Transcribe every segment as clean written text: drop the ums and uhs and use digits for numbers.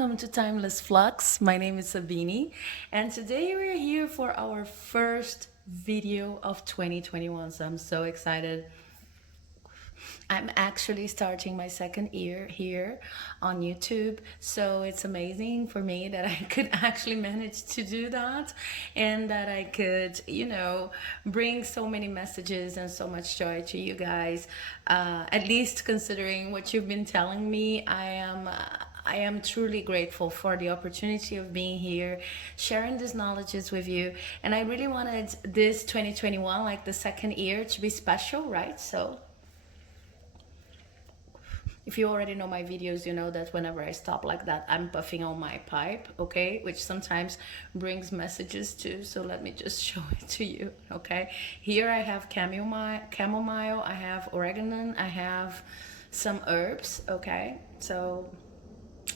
welcome to Timeless Flux. My name is Sabine, and today we're here for our first video of 2021. So I'm so excited. I'm actually starting my second year here on YouTube, so it's amazing for me that I could actually manage to do that and that I could, bring so many messages and so much joy to you guys. At least considering what you've been telling me, I am truly grateful for the opportunity of being here, sharing these knowledges with you. And I really wanted this 2021, like the second year, to be special, right? So if you already know my videos, you know that whenever I stop like that, I'm puffing on my pipe, okay? Which sometimes brings messages too. So let me just show it to you, okay? Here I have chamomile, I have oregano, I have some herbs, okay? So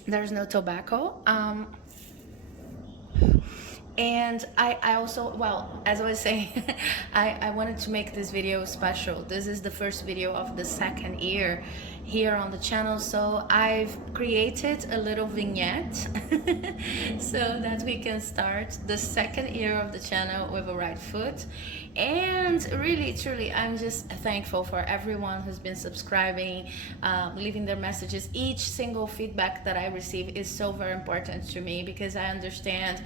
there's no tobacco. And I also, well, as I was saying, I wanted to make this video special. This is the first video of the second year here on the channel, so I've created a little vignette so that we can start the second year of the channel with a right foot. And really, truly, I'm just thankful for everyone who's been subscribing, leaving their messages. Each single feedback that I receive is so very important to me, because I understand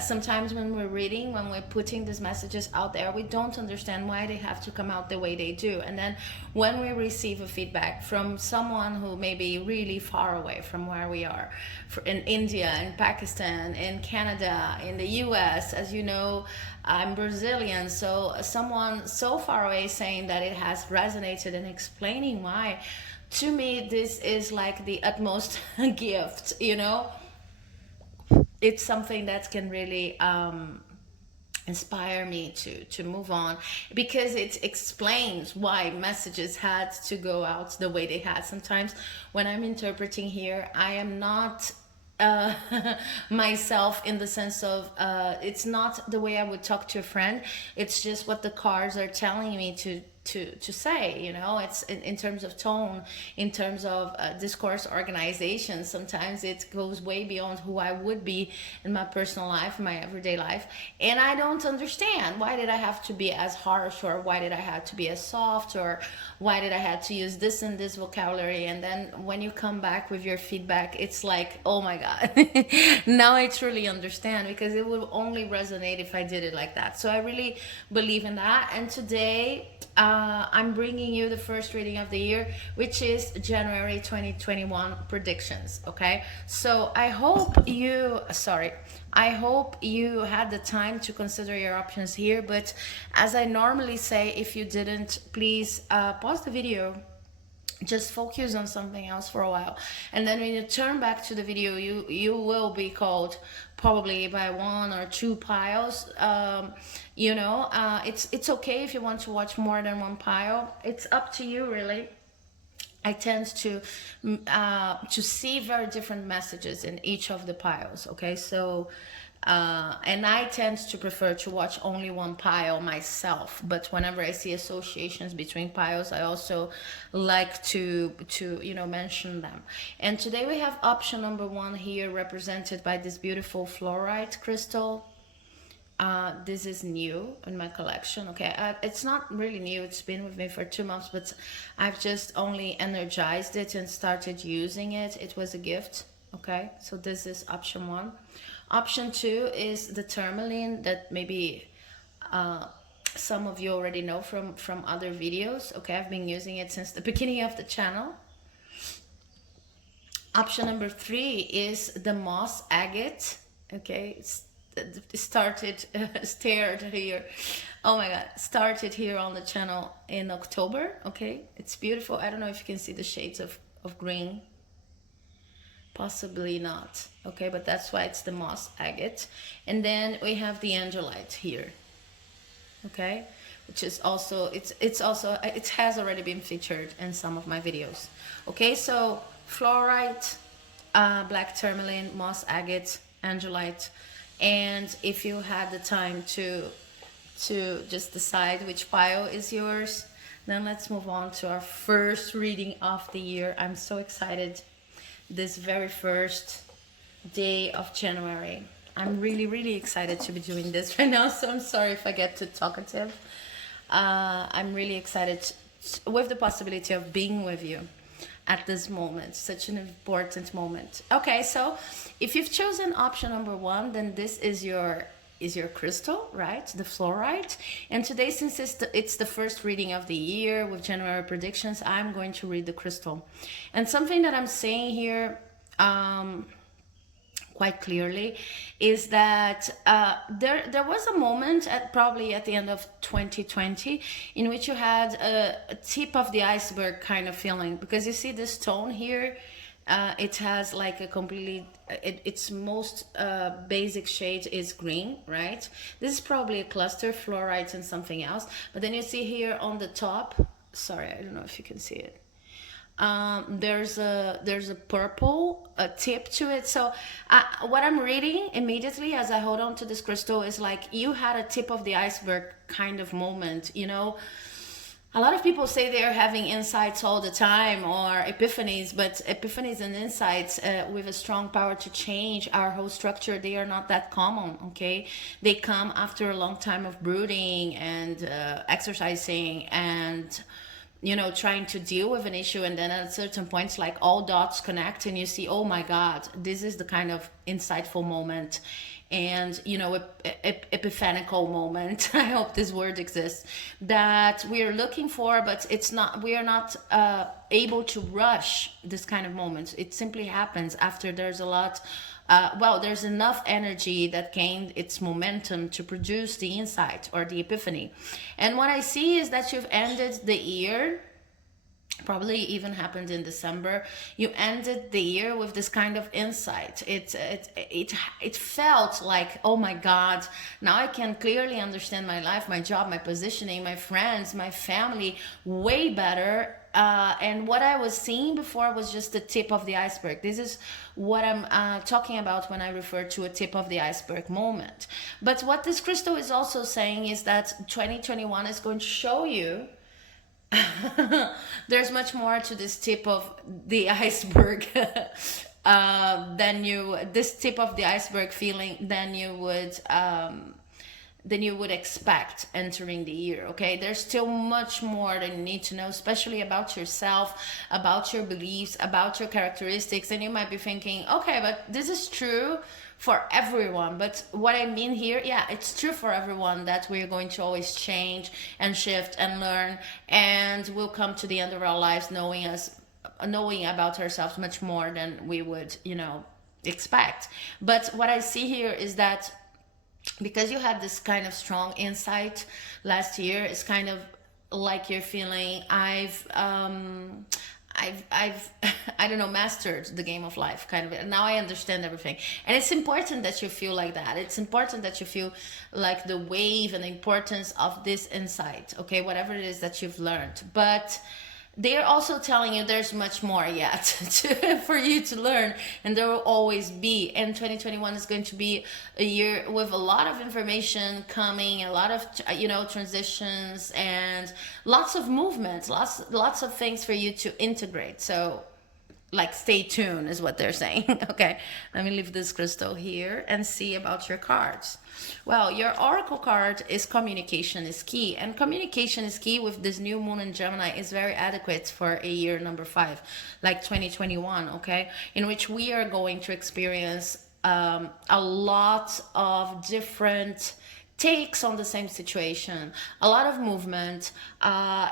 sometimes when we're putting these messages out there, we don't understand why they have to come out the way they do. And then when we receive a feedback from someone who may be really far away from where we are, in India, in Pakistan, in Canada, in the US, as you know, I'm Brazilian, so someone so far away saying that it has resonated and explaining why, to me, this is like the utmost gift, It's something that can really inspire me to move on, because it explains why messages had to go out the way they had. Sometimes when I'm interpreting here, I am not uh, myself, in the sense of it's not the way I would talk to a friend. It's just what the cards are telling me to say. It's in terms of tone, in terms of discourse organization. Sometimes it goes way beyond who I would be in my personal life, my everyday life, and I don't understand why did I have to be as harsh, or why did I have to be as soft, or why did I have to use this and this vocabulary. And then when you come back with your feedback, it's like, oh my god, now I truly understand, because it would only resonate if I did it like that. So I really believe in that. And today I'm bringing you the first reading of the year, which is January 2021 predictions. Okay, so I hope you had the time to consider your options here. But as I normally say, if you didn't, please pause the video, just focus on something else for a while, and then when you turn back to the video, you will be called probably by one or two piles. It's okay if you want to watch more than one pile. It's up to you, really. I tend to see very different messages in each of the piles. Okay, so and I tend to prefer to watch only one pile myself. But whenever I see associations between piles, I also like to mention them. And today we have option number one here, represented by this beautiful fluorite crystal. This is new in my collection. Okay, it's not really new, it's been with me for 2 months, but I've just only energized it and started using it. It was a gift. Okay, so this is option one. Option two is the Tourmaline, that maybe some of you already know from other videos. Okay, I've been using it since the beginning of the channel. Option number three is the moss agate. Okay, started here. Oh my god, started here on the channel in October. Okay, it's beautiful. I don't know if you can see the shades of green. Possibly not. Okay, but that's why it's the moss agate. And then we have the Angelite here. Okay, which is also it has already been featured in some of my videos. Okay, so fluorite, black tourmaline, moss agate, Angelite. And if you had the time to just decide which pile is yours, then let's move on to our first reading of the year. I'm so excited. This very first day of January. I'm really, really excited to be doing this right now, so I'm sorry if I get too talkative. I'm really excited with the possibility of being with you at this moment, such an important moment. Okay, so if you've chosen option number one, then this is your crystal, right? The fluorite. And today, since it's the first reading of the year with January predictions, I'm going to read the crystal. And something that I'm saying here quite clearly is that there was a moment probably at the end of 2020 in which you had a tip of the iceberg kind of feeling, because you see this stone here, it has like a completely its most basic shade is green, right? This is probably a cluster fluorite and something else, but then you see here on the top, sorry, I don't know if you can see it, there's a purple tip to it. So what I'm reading immediately as I hold on to this crystal is like you had a tip of the iceberg kind of moment, you know. A lot of people say they're having insights all the time or epiphanies, but epiphanies and insights with a strong power to change our whole structure, they are not that common, okay? They come after a long time of brooding and exercising and, you know, trying to deal with an issue, and then at certain points, like all dots connect and you see, oh my God, this is the kind of insightful moment and, you know, epiphanical moment, I hope this word exists, that we are looking for, but it's not, we are not able to rush this kind of moment. It simply happens after there's a lot, well, there's enough energy that gained its momentum to produce the insight or the epiphany. And what I see is that you've ended the year, probably even happened in December, you ended the year with this kind of insight. It felt like, oh my God, now I can clearly understand my life, my job, my positioning, my friends, my family way better. And what I was seeing before was just the tip of the iceberg. This is what I'm talking about when I refer to a tip of the iceberg moment. But what this crystal is also saying is that 2021 is going to show you there's much more to this tip of the iceberg this tip of the iceberg feeling than you would expect entering the year. Okay, there's still much more that you need to know, especially about yourself, about your beliefs, about your characteristics. And you might be thinking, okay, but this is true for everyone. But what I mean here, yeah, it's true for everyone that we're going to always change and shift and learn, and we'll come to the end of our lives knowing about ourselves much more than we would, you know, expect. But what I see here is that because you had this kind of strong insight last year, it's kind of like you're feeling I've I don't know, mastered the game of life, kind of. And now I understand everything. And it's important that you feel like that. It's important that you feel like the wave and the importance of this insight, okay, whatever it is that you've learned. But they're also telling you there's much more yet for you to learn, and there will always be. And 2021 is going to be a year with a lot of information coming, a lot of, you know, transitions and lots of movements, lots of things for you to integrate. So like stay tuned is what they're saying. Okay, let me leave this crystal here and see about your cards. Well, your oracle card is communication is key, and communication is key with this new moon in Gemini is very adequate for a year number 5, like 2021, okay, in which we are going to experience a lot of different takes on the same situation, a lot of movement.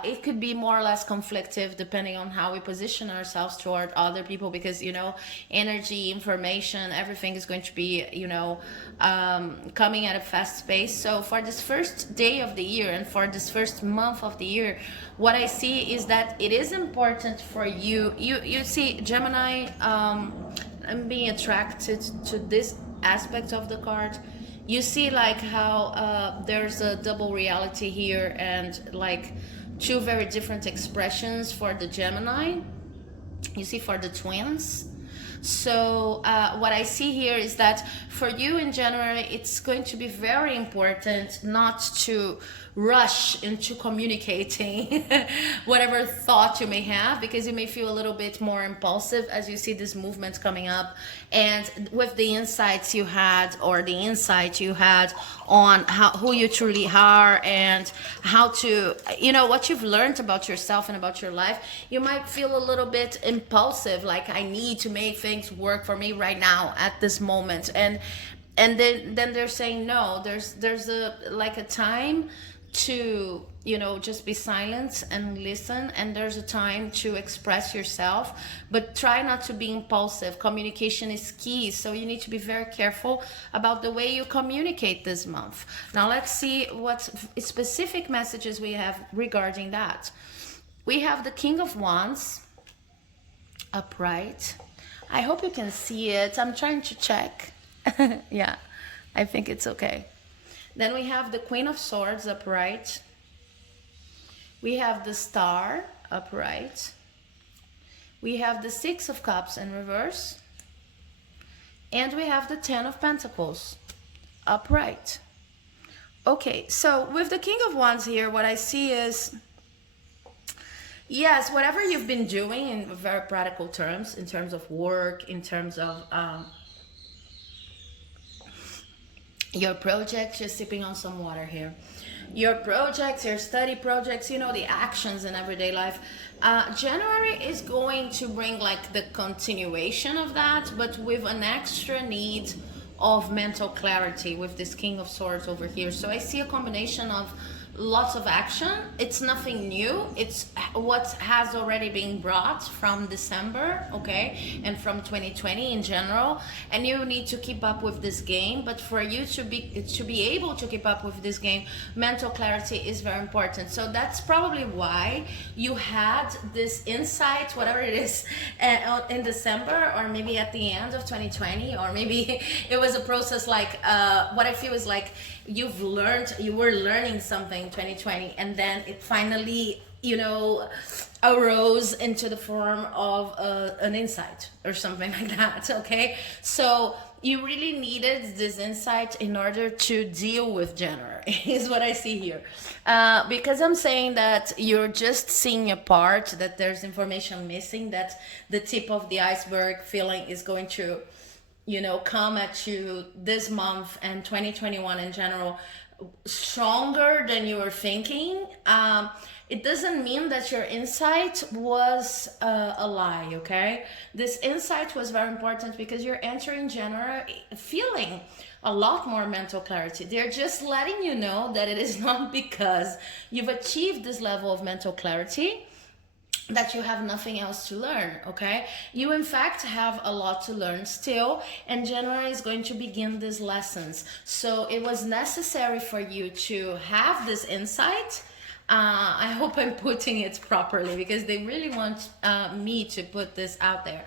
It could be more or less conflictive depending on how we position ourselves toward other people, because, you know, energy, information, everything is going to be, you know, coming at a fast pace. So for this first day of the year and for this first month of the year, what I see is that it is important for you. You see, Gemini, I'm being attracted to this aspect of the card. You see like how there's a double reality here, and like two very different expressions for the Gemini. You see, for the twins, So what I see here is that for you in January, it's going to be very important not to rush into communicating whatever thought you may have, because you may feel a little bit more impulsive as you see this movement coming up. And with the insights you had, or the insight you had on who you truly are, and how to, you know, what you've learned about yourself and about your life, you might feel a little bit impulsive, like I need to make things work for me right now at this moment. And then they're saying no, there's a like a time to, you know, just be silent and listen, and there's a time to express yourself, but try not to be impulsive. Communication is key, so you need to be very careful about the way you communicate this month. Now let's see what specific messages we have regarding that. We have the King of Wands upright. I hope you can see it. I'm trying to check. Yeah, I think it's okay. Then we have the Queen of Swords upright. We have the Star upright. We have the Six of Cups in reverse. And we have the Ten of Pentacles upright. Okay, so with the King of Wands here, what I see is, yes, whatever you've been doing in very practical terms, in terms of work, in terms of your projects, you're sipping on some water here. Your projects, your study projects, you know, the actions in everyday life. January is going to bring like the continuation of that, but with an extra need of mental clarity with this King of Swords over here. So I see a combination of lots of action. It's nothing new. It's what has already been brought from December, okay, and from 2020 in general. And you need to keep up with this game. But for you to be able to keep up with this game, mental clarity is very important. So that's probably why you had this insight, whatever it is, in December, or maybe at the end of 2020, or maybe it was a process like what I feel is like you were learning something in 2020, and then it finally, you know, arose into the form of an insight or something like that. Okay, so you really needed this insight in order to deal with January is what I see here, because I'm saying that you're just seeing a part, that there's information missing, that the tip of the iceberg feeling is going to, you know, come at you this month and 2021 in general stronger than you were thinking. It doesn't mean that your insight was a lie, okay? This insight was very important because you're entering January feeling a lot more mental clarity. They're just letting you know that it is not because you've achieved this level of mental clarity that you have nothing else to learn, okay? You in fact have a lot to learn still, and January is going to begin these lessons. So it was necessary for you to have this insight. I hope I'm putting it properly, because they really want me to put this out there.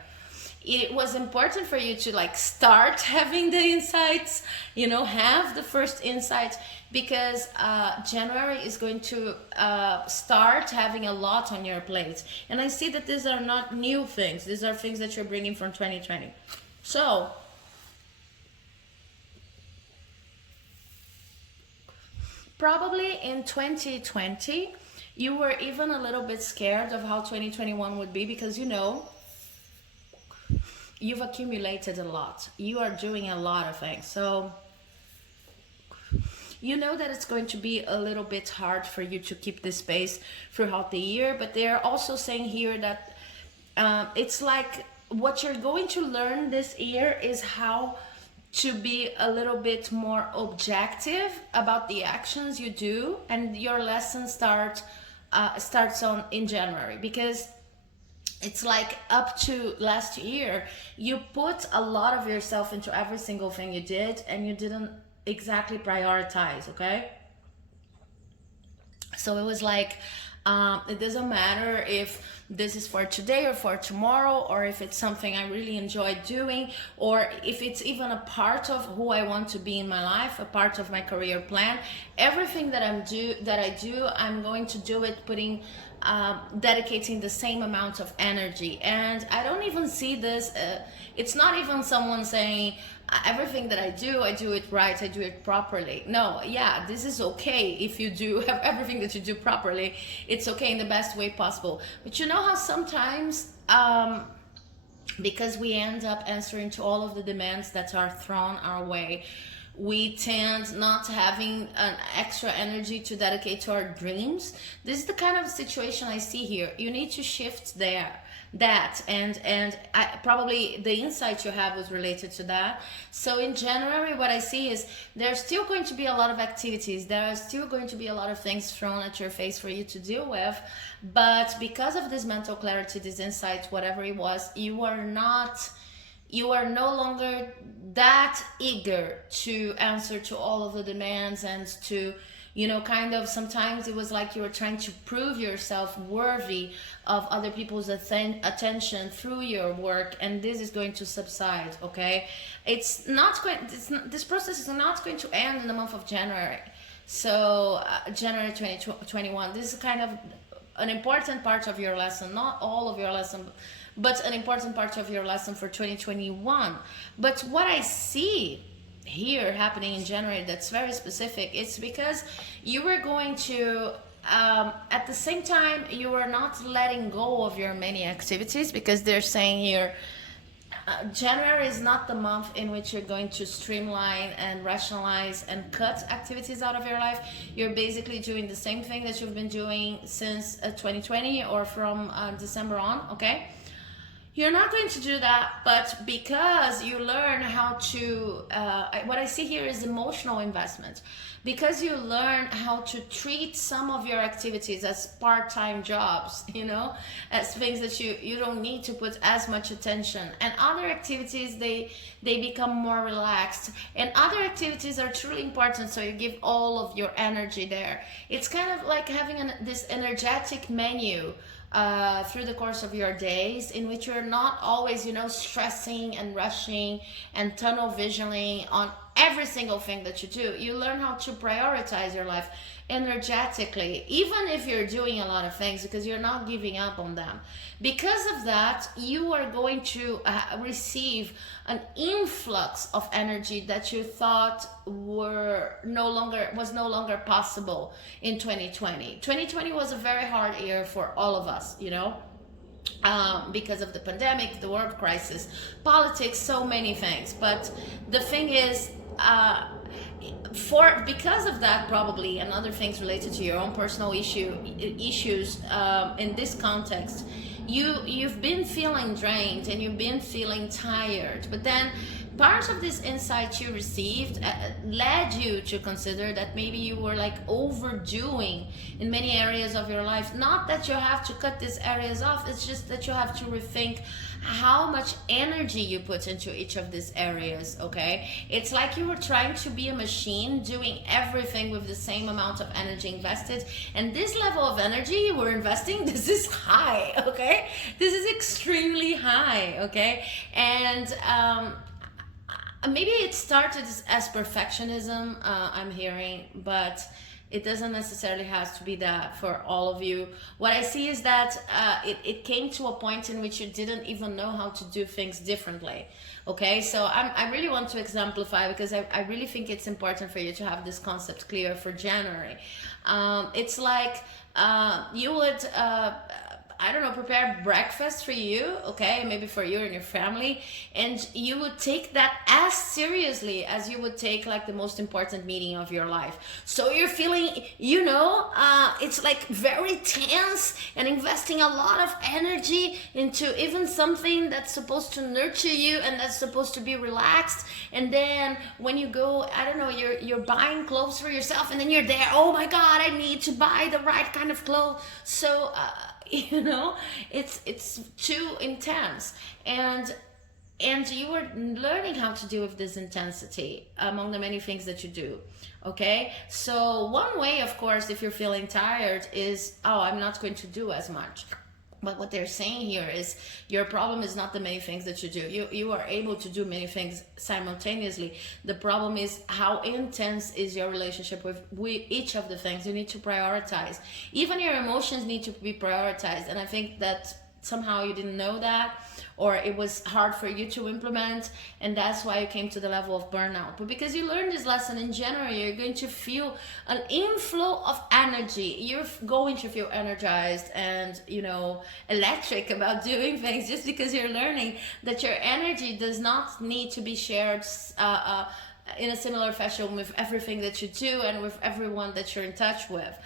It was important for you to like start having the insights, you know, have the first insight, because January is going to start having a lot on your plate. And I see that these are not new things. These are things that you're bringing from 2020. So probably in 2020, you were even a little bit scared of how 2021 would be, because, you know, you've accumulated a lot. You are doing a lot of things. So you know that it's going to be a little bit hard for you to keep this pace throughout the year. But they're also saying here that it's like what you're going to learn this year is how to be a little bit more objective about the actions you do, and your lesson starts in January, because it's like up to last year, you put a lot of yourself into every single thing you did, and you didn't exactly prioritize, okay? So it was like It doesn't matter if this is for today or for tomorrow, or if it's something I really enjoy doing, or if it's even a part of who I want to be in my life, a part of my career plan. Everything that I do, I'm going to do it putting dedicating the same amount of energy. And I don't even see this, it's not even someone saying everything that I do it right, I do it properly. No, yeah, this is okay if you do have everything that you do properly. It's okay in the best way possible. But you know how sometimes, because we end up answering to all of the demands that are thrown our way, we tend not having an extra energy to dedicate to our dreams. This is the kind of situation I see here. You need to shift that and probably the insight you have was related to that. So in January, what I see is there's still going to be a lot of activities, there are still going to be a lot of things thrown at your face for you to deal with, but because of this mental clarity, this insight, whatever it was, you are no longer that eager to answer to all of the demands and to, kind of, sometimes it was like you were trying to prove yourself worthy of other people's attention through your work, and this is going to subside, okay? This process is not going to end in the month of January. So January 2021, this is kind of an important part of your lesson, not all of your lesson, but an important part of your lesson for 2021. But what I see here happening in January that's very specific, it's because you were going to, at the same time, you are not letting go of your many activities, because they're saying here, January is not the month in which you're going to streamline and rationalize and cut activities out of your life. You're basically doing the same thing that you've been doing since 2020 or from December on, okay? You're not going to do that, but because you learn how to, what I see here is emotional investment. Because you learn how to treat some of your activities as part-time jobs, as things that you don't need to put as much attention. And other activities, they become more relaxed. And other activities are truly important, so you give all of your energy there. It's kind of like having this energetic menu through the course of your days, in which you're not always, stressing and rushing and tunnel visioning on every single thing that you do. You learn how to prioritize your life energetically, even if you're doing a lot of things, because you're not giving up on them. Because of that, you are going to receive an influx of energy that you thought was no longer possible in 2020. 2020 was a very hard year for all of us, because of the pandemic, the world crisis, politics, so many things. But the thing is, because of that, probably, and other things related to your own personal issues, in this context, you've been feeling drained and you've been feeling tired. But then part of this insight you received led you to consider that maybe you were like overdoing in many areas of your life. Not that you have to cut these areas off, it's just that you have to rethink how much energy you put into each of these areas, okay? It's like you were trying to be a machine doing everything with the same amount of energy invested, and this level of energy you were investing, this is high, okay? This is extremely high, okay? And maybe it started as perfectionism, I'm hearing, but it doesn't necessarily have to be that for all of you. What I see is that it came to a point in which you didn't even know how to do things differently. Okay, so I really want to exemplify, because I really think it's important for you to have this concept clear for January. It's like you would I don't know, prepare breakfast for you, okay, maybe for you and your family, and you would take that as seriously as you would take like the most important meeting of your life. So you're feeling, it's like very tense and investing a lot of energy into even something that's supposed to nurture you and that's supposed to be relaxed. And then when you go, I don't know, you're buying clothes for yourself, and then you're there, oh my God, I need to buy the right kind of clothes. So it's too intense. And and you were learning how to deal with this intensity among the many things that you do. Okay, so one way, of course, if you're feeling tired, is, oh, I'm not going to do as much. But what they're saying here is your problem is not the many things that you do. You are able to do many things simultaneously. The problem is how intense is your relationship with each of the things. You need to prioritize. Even your emotions need to be prioritized. And I think that somehow you didn't know that, or it was hard for you to implement, and that's why you came to the level of burnout. But because you learned this lesson in January, you're going to feel an inflow of energy. You're going to feel energized and, you know, electric about doing things, just because you're learning that your energy does not need to be shared in a similar fashion with everything that you do and with everyone that you're in touch with.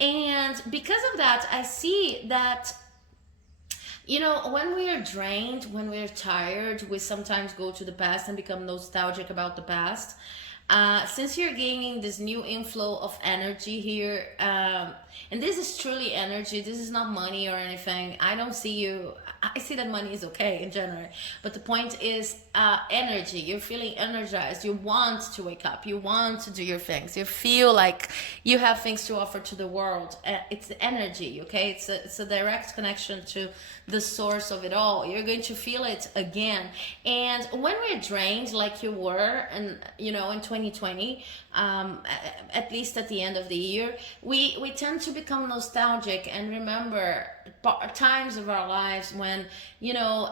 And because of that, I see that, you know, when we are drained, when we're tired, we sometimes go to the past and become nostalgic about the past. Since you're gaining this new inflow of energy here, and this is truly energy, this is not money or anything. I don't see you, I see that money is okay in general, but the point is energy. You're feeling energized. You want to wake up. You want to do your things. You feel like you have things to offer to the world. It's the energy, okay? It's a direct connection to the source of it all. You're going to feel it again. And when we're drained like you were, and you know, in 2020, at least at the end of the year, we tend to become nostalgic and remember times of our lives when, you know,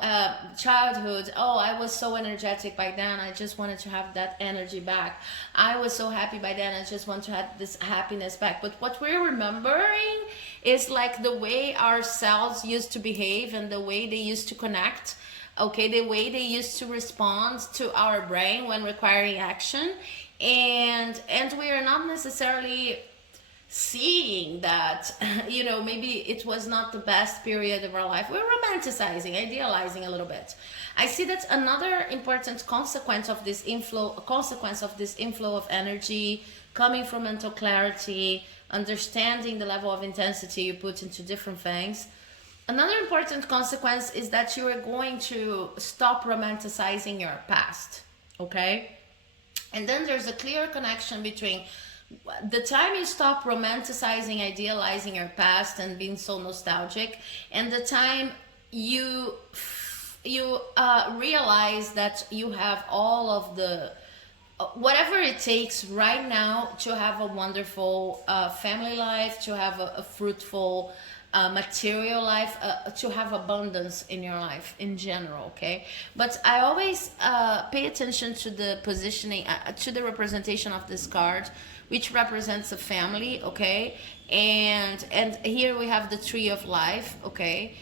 childhood. Oh, I was so energetic by then, I just wanted to have that energy back. I was so happy by then, I just want to have this happiness back. But what we're remembering is like the way our cells used to behave and the way they used to connect, okay, the way they used to respond to our brain when requiring action. And we are not necessarily seeing that, you know, maybe it was not the best period of our life. We're romanticizing, idealizing a little bit. I see that another important consequence of this inflow of energy coming from mental clarity, understanding the level of intensity you put into different things. Another important consequence is that you are going to stop romanticizing your past, okay? And then there's a clear connection between the time you stop romanticizing, idealizing your past and being so nostalgic, and the time you realize that you have all of the whatever it takes right now to have a wonderful family life, to have a fruitful material life, to have abundance in your life in general, okay? But I always pay attention to the positioning, to the representation of this card, which represents a family, okay? And here we have the tree of life, okay?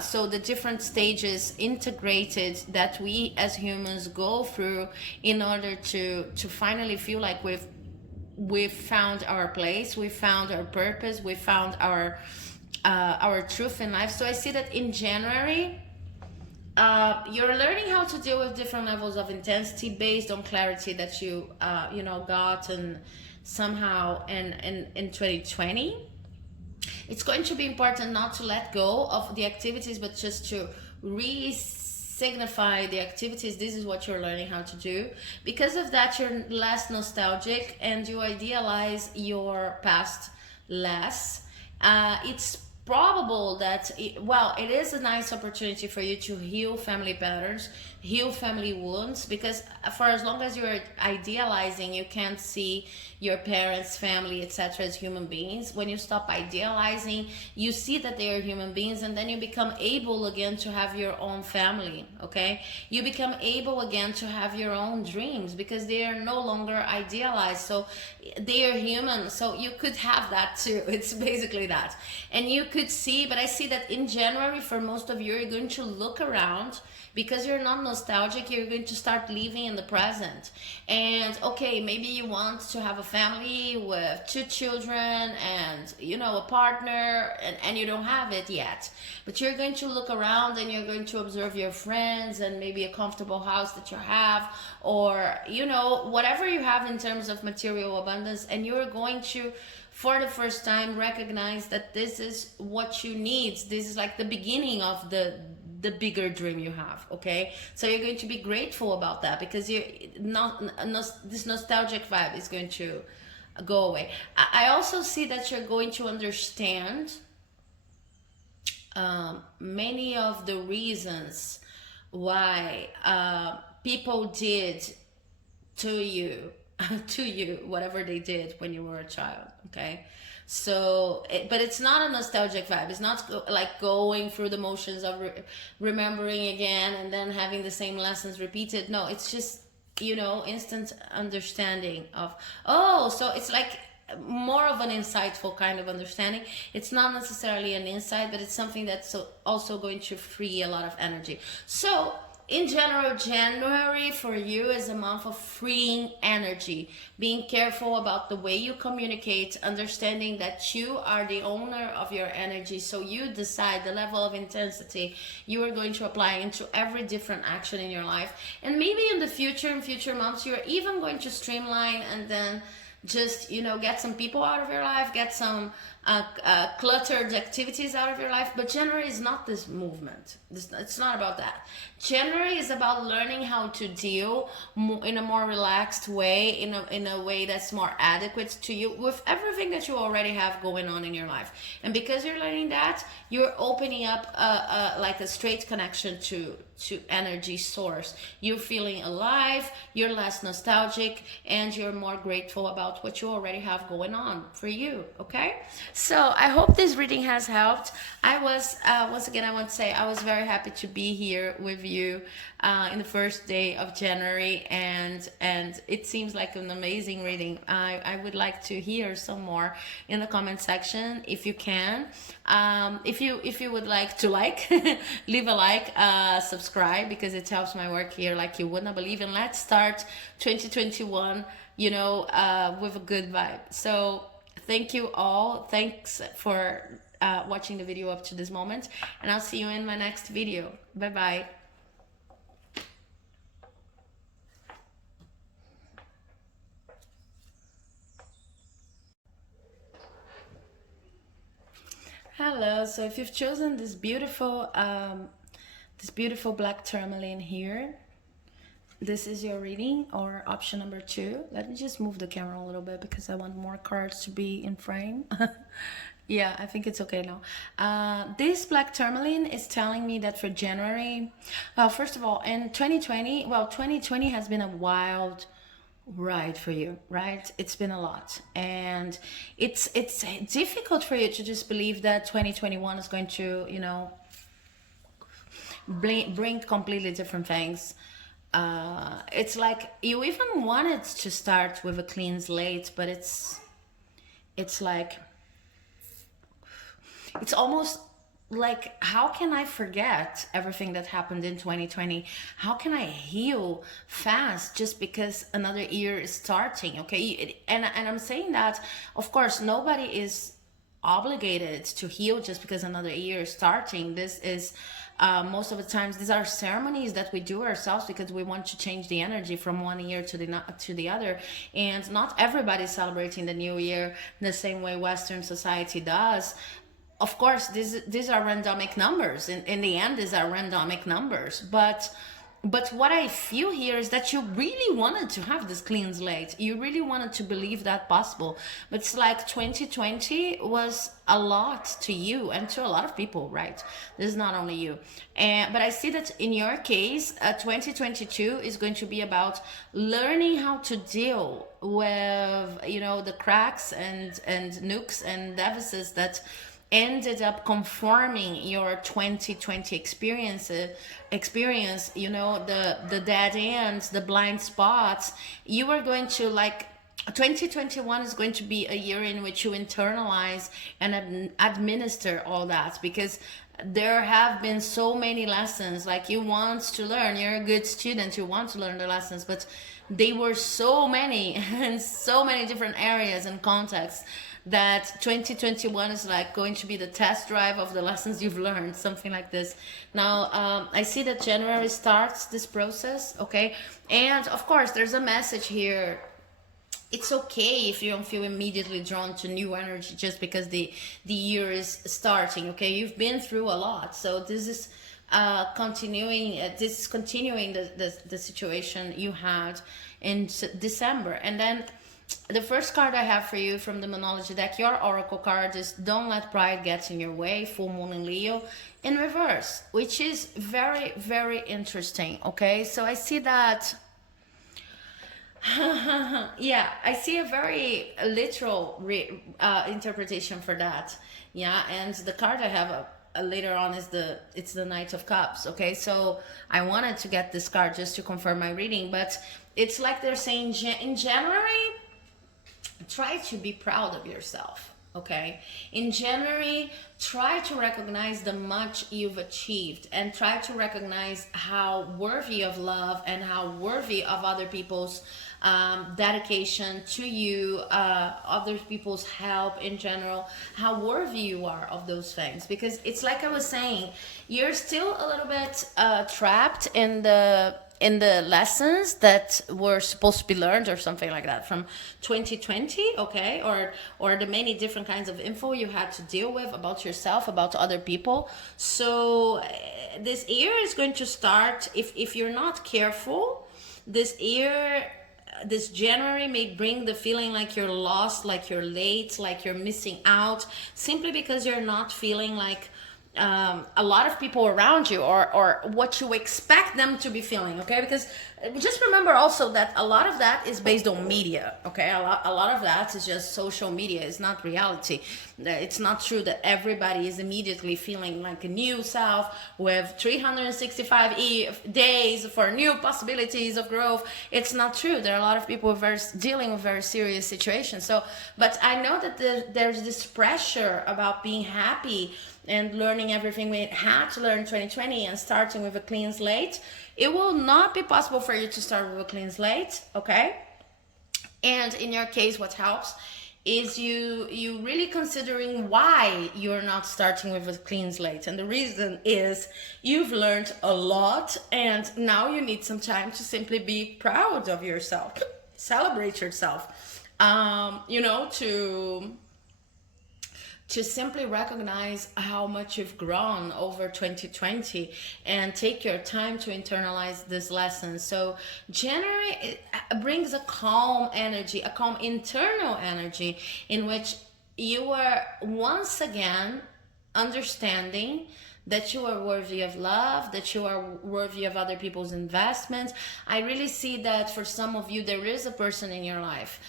So the different stages integrated that we as humans go through in order to finally feel like we've found our place, we found our purpose, we found our truth in life. So I see that in January, you're learning how to deal with different levels of intensity based on clarity that you got and somehow in 2020. It's going to be important not to let go of the activities, but just to re-signify the activities. This is what you're learning how to do. Because of that, you're less nostalgic and you idealize your past less. It's probable that it is a nice opportunity for you to heal family patterns, heal family wounds, because for as long as you're idealizing, you can't see your parents, family, etc. as human beings. When you stop idealizing, you see that they are human beings, and then you become able again to have your own family, okay? You become able again to have your own dreams because they are no longer idealized, so they are human. So you could have that too. It's basically that. And you could see, but I see that in January, for most of you, you're going to look around. Because you're not nostalgic, you're going to start living in the present. And okay, maybe you want to have a family with 2 children and, you know, a partner, and you don't have it yet. But you're going to look around and you're going to observe your friends and maybe a comfortable house that you have, or, you know, whatever you have in terms of material abundance, and you're going to, for the first time, recognize that this is what you need. This is like the beginning of the the bigger dream you have. Okay, so you're going to be grateful about that, because you're not this nostalgic vibe is going to go away. I also see that you're going to understand many of the reasons why people did to you to you whatever they did when you were a child. Okay, so but it's not a nostalgic vibe. It's not like going through the motions of remembering again and then having the same lessons repeated. No, it's just, you know, instant understanding of, oh, so it's like more of an insightful kind of understanding. It's not necessarily an insight, but it's something that's also going to free a lot of energy. So in general, January for you is a month of freeing energy, being careful about the way you communicate, understanding that you are the owner of your energy. So you decide the level of intensity you are going to apply into every different action in your life. And maybe in the future, in future months, you're even going to streamline and then just, you know, get some people out of your life, get some cluttered activities out of your life. But January is not this movement. It's not about that. January is about learning how to deal in a more relaxed way, in a way that's more adequate to you, with everything that you already have going on in your life. And because you're learning that, you're opening up like a straight connection to energy source. You're feeling alive, you're less nostalgic, and you're more grateful about what you already have going on for you. Okay, so I hope this reading has helped. I was once again, I want to say I was very happy to be here with you in the first day of January, and it seems like an amazing reading. I would like to hear some more in the comment section if you can. If you would like to leave a like, subscribe, because it helps my work here like you wouldn't believe. And let's start 2021, you know, with a good vibe. So thank you all. Thanks for watching the video up to this moment, and I'll see you in my next video. Bye bye. Hello. So if you've chosen this beautiful black tourmaline here, this is your reading, or option number 2. Let me just move the camera a little bit because I want more cards to be in frame. Yeah, I think it's okay now. This black tourmaline is telling me that for January, well, first of all, in 2020, well, 2020 has been a wild ride for you, right? It's been a lot, and it's difficult for you to just believe that 2021 is going to, you know, bring completely different things. It's like you even wanted to start with a clean slate, but it's like, it's almost like, how can I forget everything that happened in 2020? How can I heal fast just because another year is starting? Okay, and I'm saying that, of course, nobody is obligated to heal just because another year is starting. This is most of the times, these are ceremonies that we do ourselves because we want to change the energy from one year to the other. And not everybody is celebrating the new year the same way Western society does. Of course, these are randomic numbers. In the end, these are randomic numbers. But what I feel here is that you really wanted to have this clean slate. You really wanted to believe that possible. But it's like 2020 was a lot to you and to a lot of people, right? This is not only you. But I see that in your case, 2022 is going to be about learning how to deal with, you know, the cracks and nooks and deficits that ended up conforming your 2020 experience, you know, the dead ends, the blind spots. You are going to, like, 2021 is going to be a year in which you internalize and administer all that, because there have been so many lessons. Like, you want to learn, you're a good student, you want to learn the lessons, but they were so many in so many different areas and contexts that 2021 is like going to be the test drive of the lessons you've learned, something like this. Now, I see that January starts this process, okay? And of course, there's a message here. It's okay if you don't feel immediately drawn to new energy just because the year is starting, okay? You've been through a lot, so this is discontinuing the situation you had in December. And then the first card I have for you from the Monology deck, your oracle card, is Don't Let Pride Get in Your Way, Full Moon in Leo, in reverse, which is very, very interesting. Okay, so I see that. Yeah, I see a very literal interpretation for that. Yeah, and the card I have later on is it's the Knight of Cups. Okay, so I wanted to get this card just to confirm my reading, but it's like they're saying in January, try to be proud of yourself. Okay, in January, try to recognize the much you've achieved, and try to recognize how worthy of love and how worthy of other people's dedication to you, other people's help in general, how worthy you are of those things. Because it's like I was saying, you're still a little bit trapped in the lessons that were supposed to be learned or something like that from 2020, okay, or the many different kinds of info you had to deal with about yourself, about other people. So this year is going to start, if you're not careful, this January may bring the feeling like you're lost, like you're late, like you're missing out, simply because you're not feeling like a lot of people around you, or what you expect them to be feeling. Okay, because just remember also that a lot of that is based on media. Okay, a lot of that is just social media. It's not reality. It's not true that everybody is immediately feeling like a new self with 365 days for new possibilities of growth. It's not true. There are a lot of people dealing with very serious situations. So, but I know that there's this pressure about being happy and learning everything we had to learn in 2020 and starting with a clean slate. It will not be possible for you to start with a clean slate, okay? And in your case, what helps is you really considering why you're not starting with a clean slate. And the reason is you've learned a lot, and now you need some time to simply be proud of yourself, celebrate yourself, to simply recognize how much you've grown over 2020 and take your time to internalize this lesson. So January, it brings a calm energy, a calm internal energy, in which you are once again understanding that you are worthy of love, that you are worthy of other people's investments. I really see that for some of you, there is a person in your life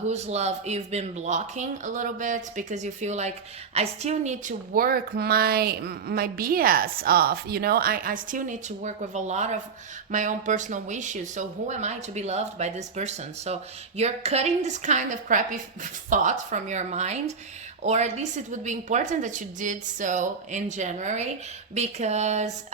whose love you've been blocking a little bit, because you feel like, I still need to work my BS off, I still need to work with a lot of my own personal issues. So who am I to be loved by this person? So you're cutting this kind of crappy thought from your mind, or at least it would be important that you did so in January, because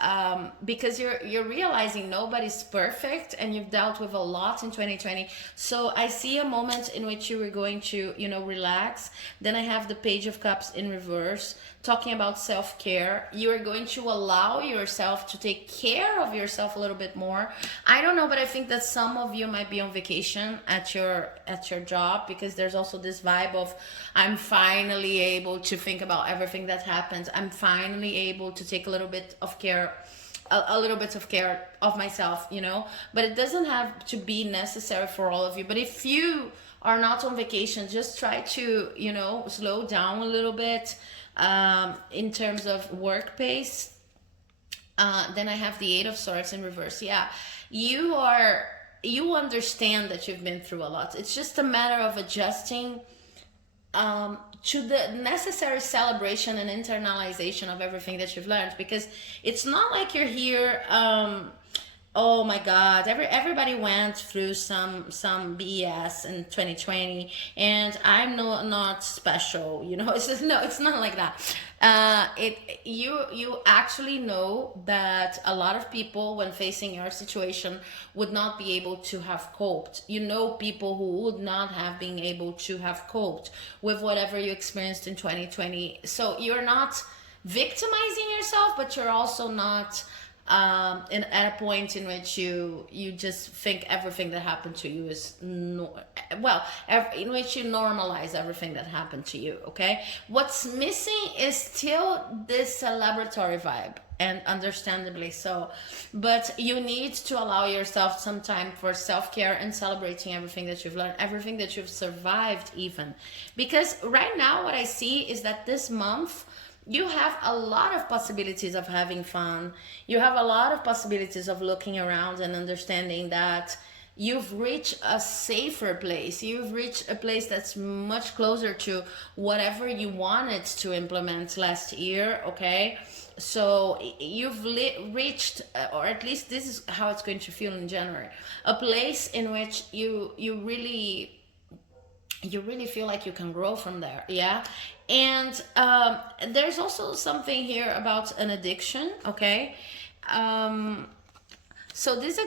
you're realizing nobody's perfect, and you've dealt with a lot in 2020. So I see a moment in which you were going to, relax. Then I have the Page of Cups in reverse, talking about self-care. You are going to allow yourself to take care of yourself a little bit more. I don't know, but I think that some of you might be on vacation at your job, because there's also this vibe of, I'm finally able to think about everything that happened. I'm finally able to take a little bit of care of myself, but it doesn't have to be necessary for all of you. But if you are not on vacation, just try to, slow down a little bit in terms of work pace. Then I have the Eight of Swords in reverse. Yeah, you understand that you've been through a lot. It's just a matter of adjusting to the necessary celebration and internalization of everything that you've learned, because it's not like you're here, oh my God, everybody went through some BS in 2020, and I'm not special, It's just, no, it's not like that. You actually know that a lot of people, when facing your situation, would not be able to have coped. People who would not have been able to have coped with whatever you experienced in 2020. So you're not victimizing yourself, but you're also not at a point in which you just think everything that happened to you is in which you normalize everything that happened to you. Okay, what's missing is still this celebratory vibe, and understandably so, but you need to allow yourself some time for self-care and celebrating everything that you've learned, everything that you've survived even, because right now what I see is that this month you have a lot of possibilities of having fun. You have a lot of possibilities of looking around and understanding that you've reached a safer place. You've reached a place that's much closer to whatever you wanted to implement last year, okay? So you've reached, or at least this is how it's going to feel in January, a place in which you really feel like you can grow from there. Yeah. And there's also something here about an addiction. Okay. So this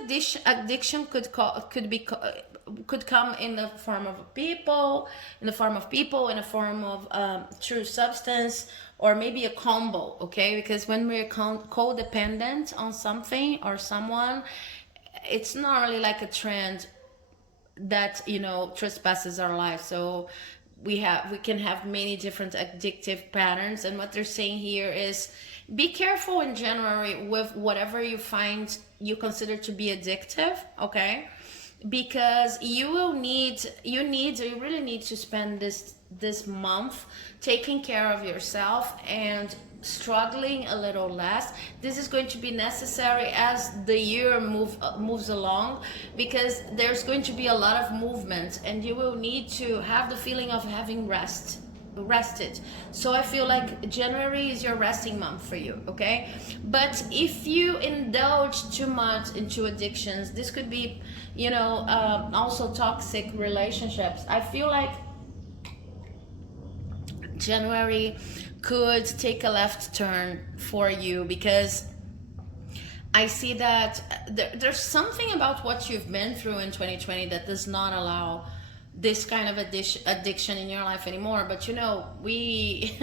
addiction could come in the form of people, in the form of true substance, or maybe a combo. Okay, because when we're codependent on something or someone, it's not really like a trend that trespasses our life. So we can have many different addictive patterns, and what they're saying here is be careful in January with whatever you consider to be addictive, okay? Because you really need to spend this month taking care of yourself and struggling a little less. This is going to be necessary as the year moves along, because there's going to be a lot of movement and you will need to have the feeling of having rested. So I feel like January is your resting month for you, okay? But if you indulge too much into addictions, this could be also toxic relationships. I feel like January could take a left turn for you, because I see that there's something about what you've been through in 2020 that does not allow this kind of addiction in your life anymore. But we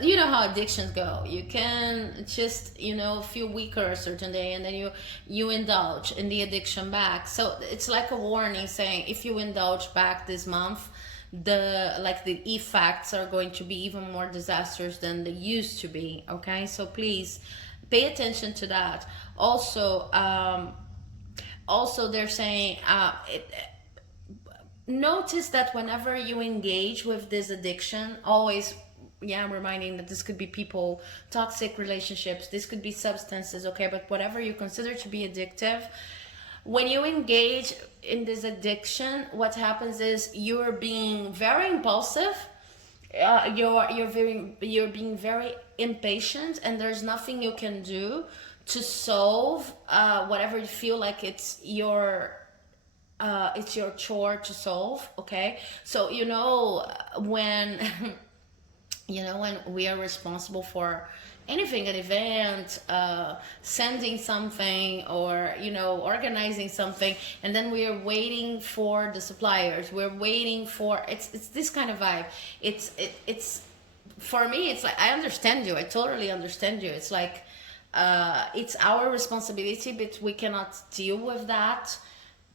you know how addictions go. You can just feel weaker a certain day, and then you indulge in the addiction back. So it's like a warning saying, if you indulge back this month, the effects are going to be even more disastrous than they used to be. Okay, so please pay attention to that. Also they're saying notice that whenever you engage with this addiction, always I'm reminding that this could be people, toxic relationships, this could be substances, okay? But whatever you consider to be addictive, when you engage in this addiction, what happens is you're being very impulsive, you're being very impatient, and there's nothing you can do to solve whatever you feel like it's your chore to solve. Okay, so when when we are responsible for anything, an event, sending something, or organizing something, and then we are waiting for the suppliers, we're waiting for it's this kind of vibe. It's for me, it's like, I understand you, I totally understand you. It's like it's our responsibility, but we cannot deal with that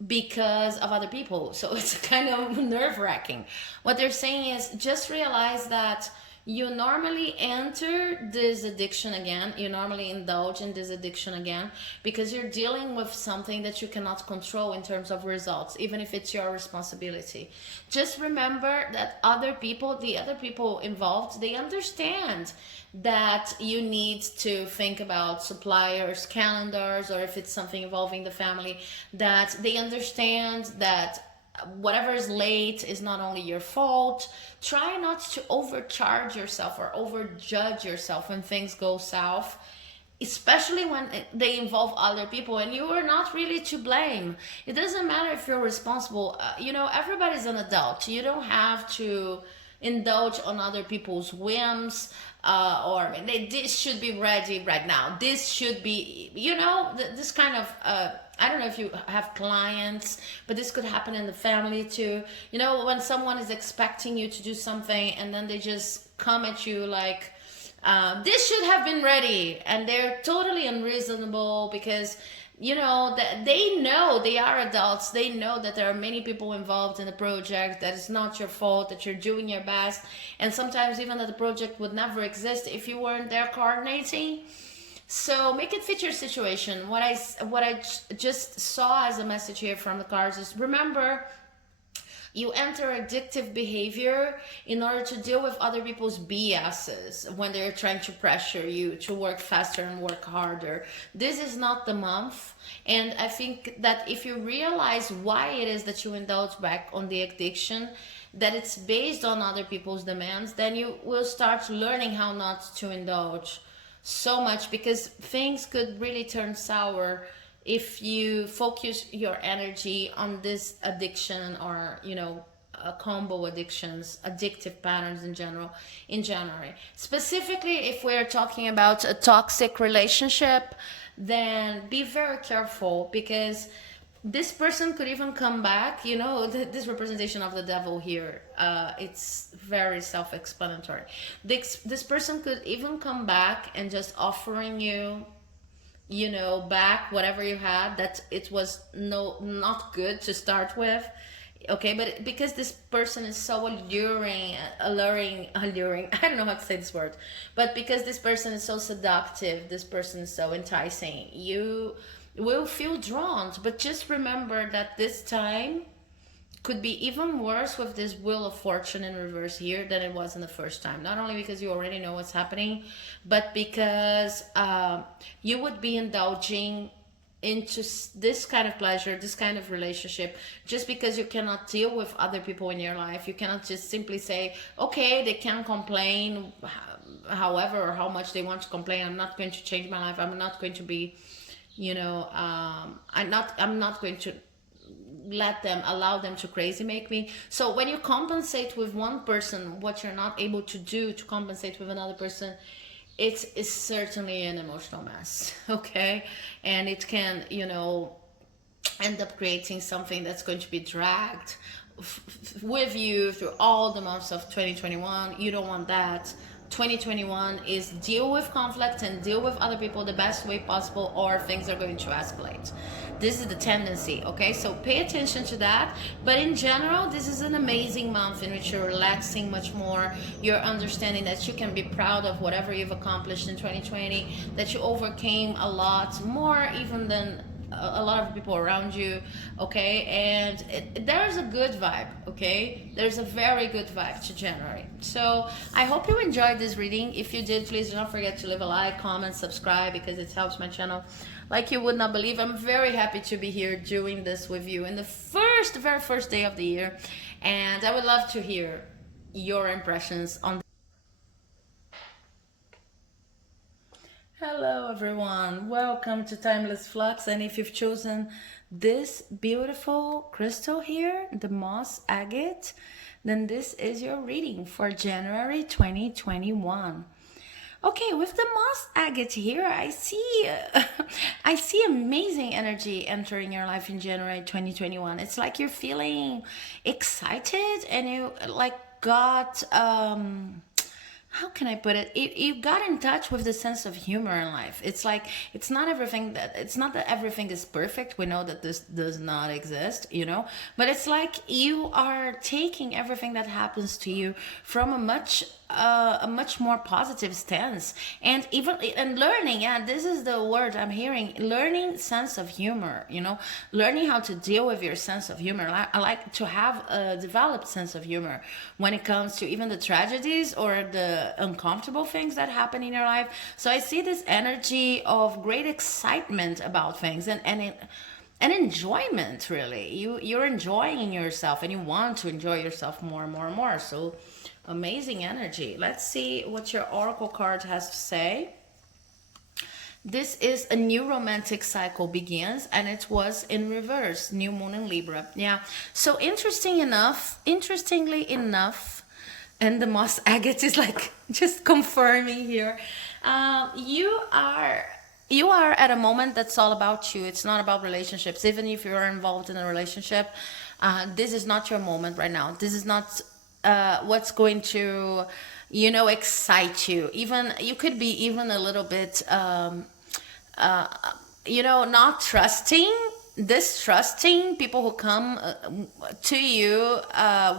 because of other people. So it's kind of nerve-wracking. What they're saying is, just realize that you normally enter this addiction again, you normally indulge in this addiction again, because you're dealing with something that you cannot control in terms of results, even if it's your responsibility. Just remember that the other people involved, they understand that you need to think about suppliers, calendars, or if it's something involving the family, that they understand that whatever is late is not only your fault. Try not to overcharge yourself or overjudge yourself when things go south, especially when they involve other people and you are not really to blame. It doesn't matter if you're responsible. Everybody's an adult. You don't have to indulge on other people's whims, or this should be ready right now. This should be, this kind of, I don't know if you have clients, but this could happen in the family too. When someone is expecting you to do something and then they just come at you like, This should have been ready, and they're totally unreasonable because that they know they are adults. They know that there are many people involved in the project, that it's not your fault, that you're doing your best, and sometimes even that the project would never exist if you weren't there coordinating. So make it fit your situation. What I just saw as a message here from the cards is, remember, you enter addictive behavior in order to deal with other people's BSs when they're trying to pressure you to work faster and work harder. This is not the month. And I think that if you realize why it is that you indulge back on the addiction, that it's based on other people's demands, then you will start learning how not to indulge so much, because things could really turn sour if you focus your energy on this addiction, or combo addictions, addictive patterns in general, in January. Specifically, if we're talking about a toxic relationship, then be very careful, because this person could even come back. This representation of the devil here, it's very self-explanatory. This person could even come back and just offering you, back whatever you had, that it was not good to start with. Okay, but because this person is so alluring, I don't know how to say this word, but because this person is so seductive, this person is so enticing, you will feel drawn. But just remember that this time could be even worse with this Wheel of Fortune in reverse here than it was in the first time. Not only because you already know what's happening, but because you would be indulging into this kind of pleasure, this kind of relationship, just because you cannot deal with other people in your life. You cannot just simply say, okay, they can complain however or how much they want to complain. I'm not going to change my life. I'm not going to be, I'm not going to allow them to crazy make me. So when you compensate with one person what you're not able to do to compensate with another person, it is certainly an emotional mess. Okay, and it can end up creating something that's going to be dragged with you through all the months of 2021. You don't want that. 2021 is deal with conflict and deal with other people the best way possible, or things are going to escalate. This is the tendency, okay? So pay attention to that. But in general, this is an amazing month in which you're relaxing much more. You're understanding that you can be proud of whatever you've accomplished in 2020, that you overcame a lot more even than a lot of people around you, okay? And there's a good vibe, okay? There's a very good vibe to January. So I hope you enjoyed this reading. If you did, please do not forget to leave a like, comment, subscribe, because it helps my channel like you would not believe. I'm very happy to be here doing this with you in the very first day of the year, and I would love to hear your impressions on. Hello everyone, welcome to Timeless Flux. And if you've chosen this beautiful crystal here, the moss agate, then this is your reading for January 2021. Okay, with the moss agate here, I see amazing energy entering your life in January 2021. It's like you're feeling excited, and you got how can I put it? You got in touch with the sense of humor in life. It's like it's not that everything is perfect. We know that this does not exist, but it's like you are taking everything that happens to you from a much more positive stance, and learning. Yeah, this is the word I'm hearing: learning sense of humor. Learning how to deal with your sense of humor. I like to have a developed sense of humor when it comes to even the tragedies or the uncomfortable things that happen in your life. So I see this energy of great excitement about things and enjoyment. Really, you're enjoying yourself, and you want to enjoy yourself more and more and more. So amazing energy. Let's see what your oracle card has to say. This is a new romantic cycle begins, and it was in reverse, new moon in Libra. Yeah, so interestingly enough, and the moss agate is like just confirming here, you are at a moment that's all about you. It's not about relationships. Even if you're involved in a relationship, this is not your moment right now. This is not what's going to you know, excite you. Even you could be even a little bit you know, not trusting, distrusting people who come to you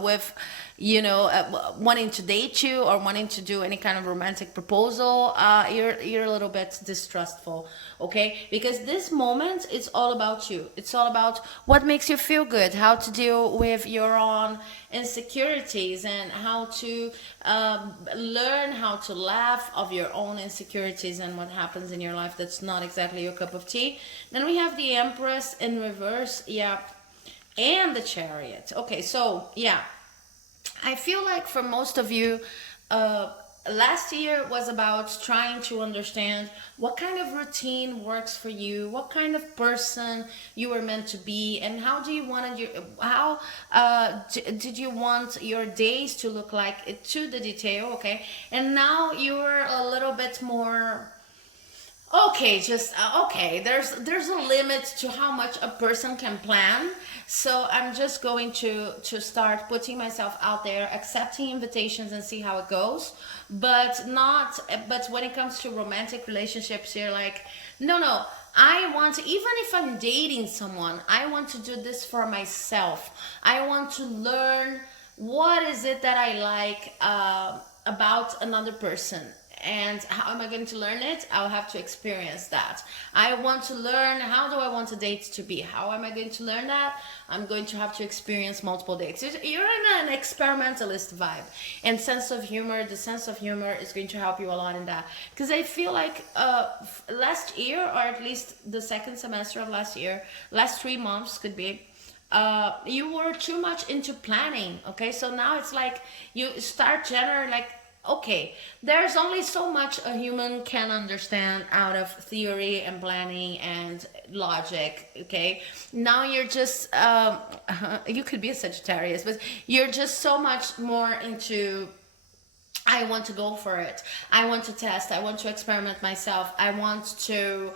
with, you know, wanting to date you or wanting to do any kind of romantic proposal. You're a little bit distrustful, okay? Because this moment is all about you. It's all about what makes you feel good, how to deal with your own insecurities, and how to learn how to laugh of your own insecurities and what happens in your life that's not exactly your cup of tea. Then we have the Empress in reverse, yeah, and the Chariot. Okay, so yeah, I feel like for most of you, uh, last year was about trying to understand what kind of routine works for you, what kind of person you were meant to be, and how do you want your how did you want your days to look like, to the detail, okay? And now you're a little bit more okay, just okay, there's a limit to how much a person can plan. So I'm just going to start putting myself out there, accepting invitations and see how it goes. But not but when it comes to romantic relationships, you're like, no, no, I want, even if I'm dating someone, I want to do this for myself. I want to learn what is it that I like about another person. And how am I going to learn it? I'll have to experience that. I want to learn, how do I want a date to be? How am I going to learn that? I'm going to have to experience multiple dates. You're in an experimentalist vibe. And sense of humor, the sense of humor is going to help you a lot in that. Because I feel like last year, or at least the second semester of last year, last 3 months could be, you were too much into planning. Okay, so now it's like you start January, like, okay, there's only so much a human can understand out of theory and planning and logic. Okay, now you're just you could be a Sagittarius, but you're just so much more into, I want to go for it, I want to test, I want to experiment myself, I want to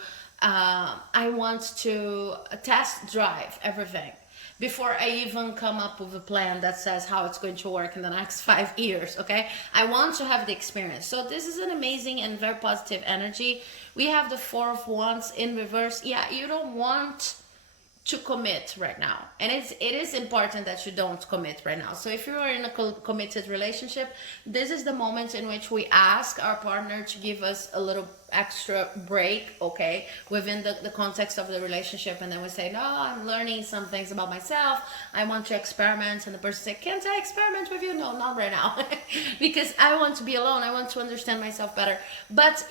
test drive everything before I even come up with a plan that says how it's going to work in the next 5 years, okay? I want to have the experience. So this is an amazing and very positive energy. We have the Four of Wands in reverse. Yeah, you don't want to commit right now, and it is important that you don't commit right now. So if you are in a committed relationship, this is the moment in which we ask our partner to give us a little extra break, okay, within the context of the relationship. And then we say, no, I'm learning some things about myself, I want to experiment. And the person says, can't I experiment with you? No, not right now. Because I want to be alone, I want to understand myself better. But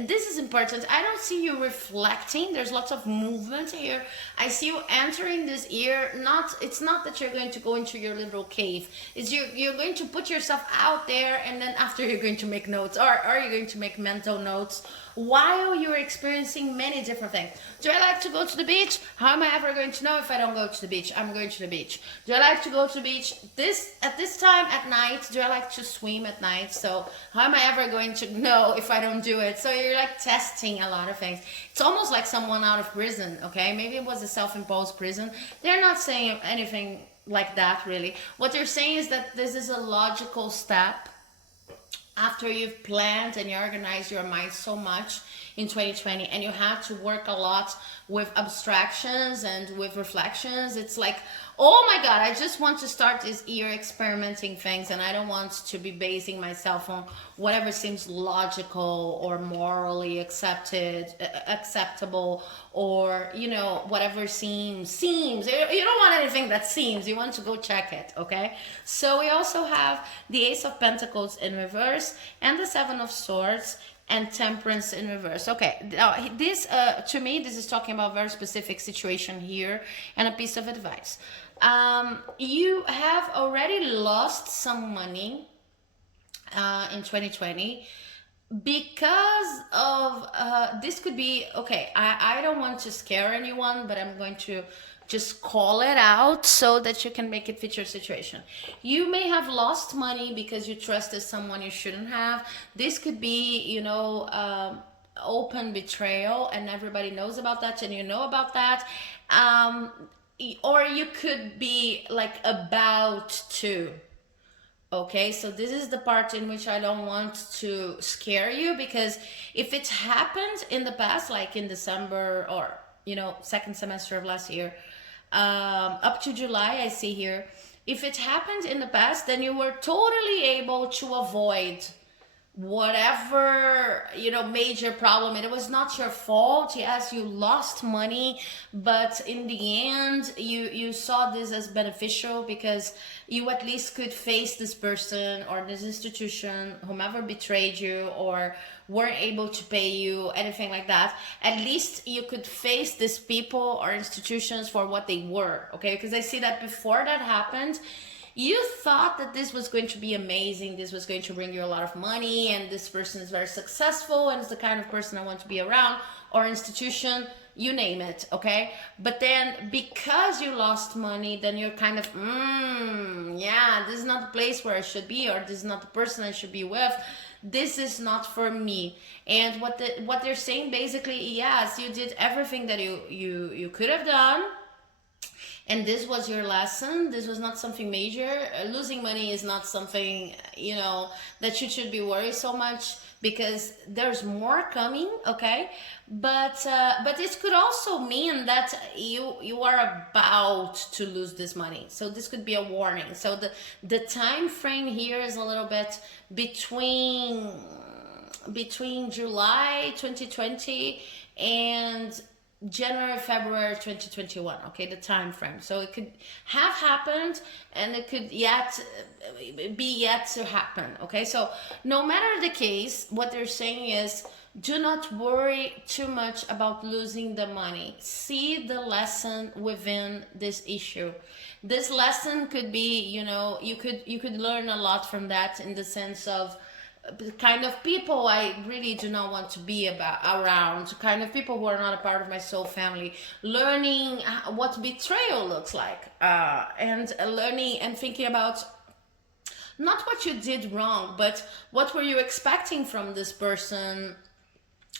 this is important. I don't see you reflecting. There's lots of movement here. I see you entering this year. It's not that you're going to go into your little cave. It's you're going to put yourself out there, and then after you're going to make notes, or you're going to make mental notes while you're experiencing many different things. Do I like to go to the beach? How am I ever going to know if I don't go to the beach? I'm going to the beach. Do I like to go to the beach at this time at night? Do I like to swim at night? So how am I ever going to know if I don't do it? So you're like testing a lot of things. It's almost like someone out of prison, okay? Maybe it was a self-imposed prison. They're not saying anything like that, really. What they're saying is that this is a logical step after you've planned and you organized your mind so much in 2020, and you had to work a lot with abstractions and with reflections. It's like, oh my God, I just want to start this year experimenting things, and I don't want to be basing myself on whatever seems logical or morally acceptable, or, you know, whatever seems. You don't want anything that seems, you want to go check it, okay? So we also have the Ace of Pentacles in reverse, and the Seven of Swords, and Temperance in reverse. Okay, now this to me, this is talking about a very specific situation here, and a piece of advice. You have already lost some money in 2020 because of this could be, okay, I don't want to scare anyone, but I'm going to just call it out so that you can make it fit your situation. You may have lost money because you trusted someone you shouldn't have. This could be, you know, open betrayal, and everybody knows about that, and you know about that. Or you could be like about to Okay, so this is the part in which I don't want to scare you, because if it happened in the past, like in December or, you know, second semester of last year, up to July, I see here, if it happened in the past, then you were totally able to avoid whatever, you know, major problem. It was not your fault. Yes, you lost money, but in the end you saw this as beneficial, because you at least could face this person or this institution, whomever betrayed you or weren't able to pay you, anything like that. At least you could face these people or institutions for what they were. Okay, because I see that before that happened, you thought that this was going to be amazing, this was going to bring you a lot of money, and this person is very successful and is the kind of person I want to be around, or institution, you name it. Okay, but then because you lost money, then you're kind of yeah, this is not the place where I should be, or this is not the person I should be with, this is not for me. And what they're saying basically, yes, you did everything that you could have done, and this was your lesson. This was not something major. Losing money is not something, you know, that you should be worried so much, because there's more coming. Okay, but this could also mean that you are about to lose this money, so this could be a warning. So the time frame here is a little bit between July 2020 and January, February 2021. Okay, the time frame. So it could have happened, and it could yet to happen. Okay, so no matter the case, what they're saying is, do not worry too much about losing the money. See the lesson within this issue. This lesson could be, you know, you could learn a lot from that, in the sense of the kind of people I really do not want to be around, kind of people who are not a part of my soul family, learning what betrayal looks like, and learning and thinking about not what you did wrong, but what were you expecting from this person.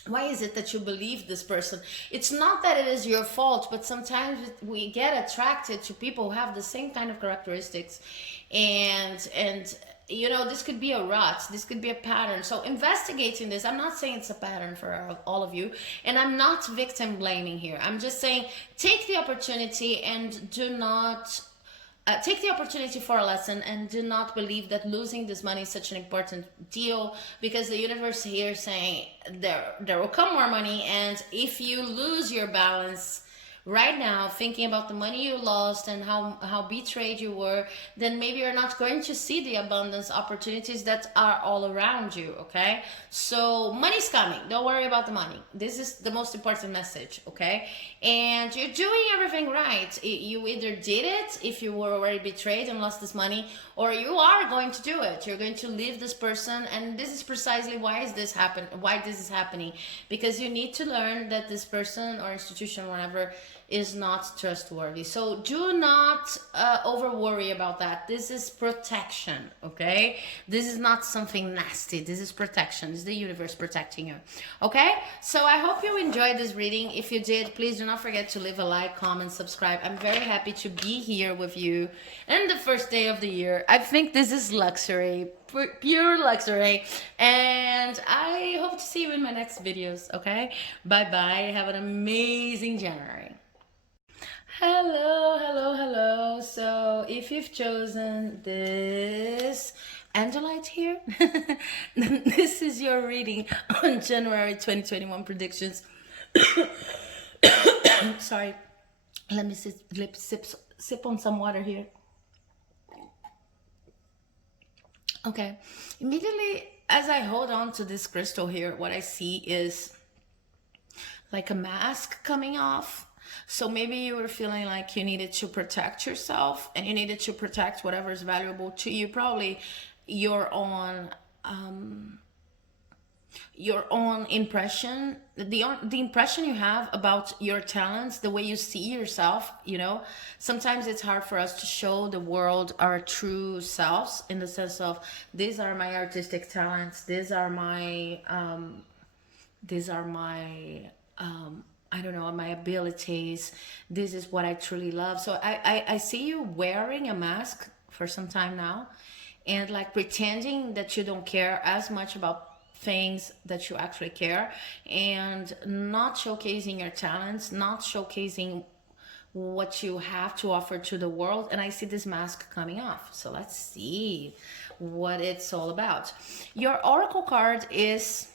Why is it that you believe this person? It's not that it is your fault, but sometimes we get attracted to people who have the same kind of characteristics, and you know, this could be a rut, this could be a pattern. So investigating this, I'm not saying it's a pattern for all of you, and I'm not victim blaming here. I'm just saying, take the opportunity and do not take the opportunity for a lesson, and do not believe that losing this money is such an important deal, because the universe here is saying there will come more money, and if you lose your balance right now, thinking about the money you lost and how betrayed you were, then maybe you're not going to see the abundance opportunities that are all around you. Okay, so money's coming, don't worry about the money. This is the most important message. Okay, and you're doing everything right. You either did it if you were already betrayed and lost this money, or you are going to do it. You're going to leave this person, and this is precisely why this is happening, because you need to learn that this person or institution, whatever, is not trustworthy. So do not over worry about that. This is protection. Okay, this is not something nasty. This is protection. This is the universe protecting you. Okay, so I hope you enjoyed this reading. If you did, please do not forget to leave a like, comment, subscribe. I'm very happy to be here with you in the first day of the year. I think this is luxury, pure luxury, and I hope to see you in my next videos. Okay, bye bye. Have an amazing January. Hello, hello, hello. So if you've chosen this Angelite here, then this is your reading on January 2021 predictions. Sorry, let me sip on some water here. Okay, immediately as I hold on to this crystal here, what I see is like a mask coming off. So maybe you were feeling like you needed to protect yourself, and you needed to protect whatever is valuable to you, probably your own impression, the impression you have about your talents, the way you see yourself. You know, sometimes it's hard for us to show the world our true selves, in the sense of, these are my artistic talents, these are my I don't know, my abilities, this is what I truly love. So I see you wearing a mask for some time now, and like pretending that you don't care as much about things that you actually care, and not showcasing your talents, not showcasing what you have to offer to the world. And I see this mask coming off. So let's see what it's all about. Your oracle card is